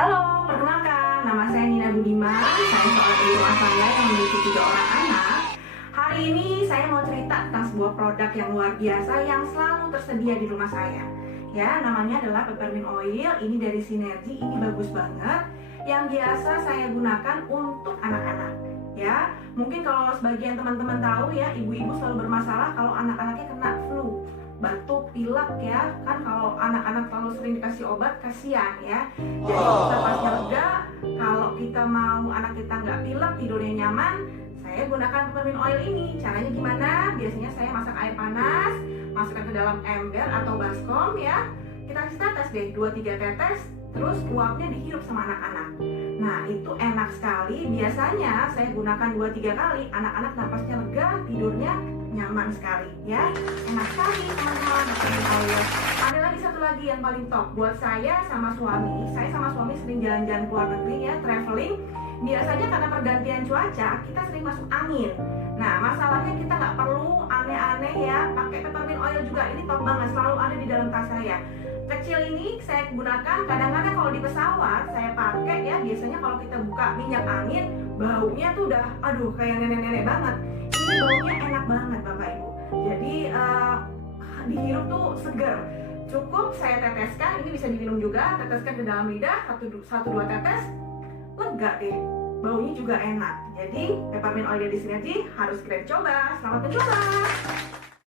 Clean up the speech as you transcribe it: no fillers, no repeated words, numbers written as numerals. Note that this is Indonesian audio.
Halo, perkenalkan, nama saya Nina Budiman. Saya seorang ibu rumah tangga yang memiliki 3 orang anak. Hari ini saya mau cerita tentang sebuah produk yang luar biasa yang selalu tersedia di rumah saya. Ya, namanya adalah peppermint oil. Ini dari Sinergi, ini bagus banget. Yang biasa saya gunakan untuk anak-anak. Ya, mungkin kalau sebagian teman-teman tahu ya, ibu-ibu selalu bermasalah kalau anak-anaknya kena flu, batuk, pilek ya. Kan kalau anak-anak terlalu sering dikasih obat, kasihan ya. Jadi kita pasnya lega, kalau kita mau anak kita nggak pilek, tidurnya nyaman, saya gunakan peppermint oil ini. Caranya gimana? Biasanya saya masak air panas, masukkan ke dalam ember atau baskom ya. Kita kasih tetes deh, 2-3 tetes, terus uapnya dihirup sama anak-anak. Nah, itu enak sekali. Biasanya saya gunakan 2-3 kali, anak-anak napasnya lega, tidurnya nyaman sekali ya. Enak sekali teman-teman, peppermint oil. Ada lagi satu lagi yang paling top buat saya sama suami. Saya sama suami sering jalan-jalan ke luar negeri ya, traveling. Biasanya karena pergantian cuaca, kita sering masuk angin. Nah, masalahnya kita nggak perlu aneh-aneh ya, pakai peppermint oil juga. Ini top banget, selalu ada di dalam tas saya. Kecil ini saya gunakan, kadang-kadang kalau di pesawat saya pakai ya. Biasanya kalau kita buka minyak angin, baunya tuh udah, aduh, kayak nenek-nenek banget. Ini baunya enak banget Bapak Ibu. Jadi dihirup tuh seger. Cukup saya teteskan, ini bisa diminum juga. Teteskan ke dalam lidah, 1-2 tetes, lega deh. Baunya juga enak. Jadi peppermint oil dari Sinergi harus segera dicoba. Selamat mencoba.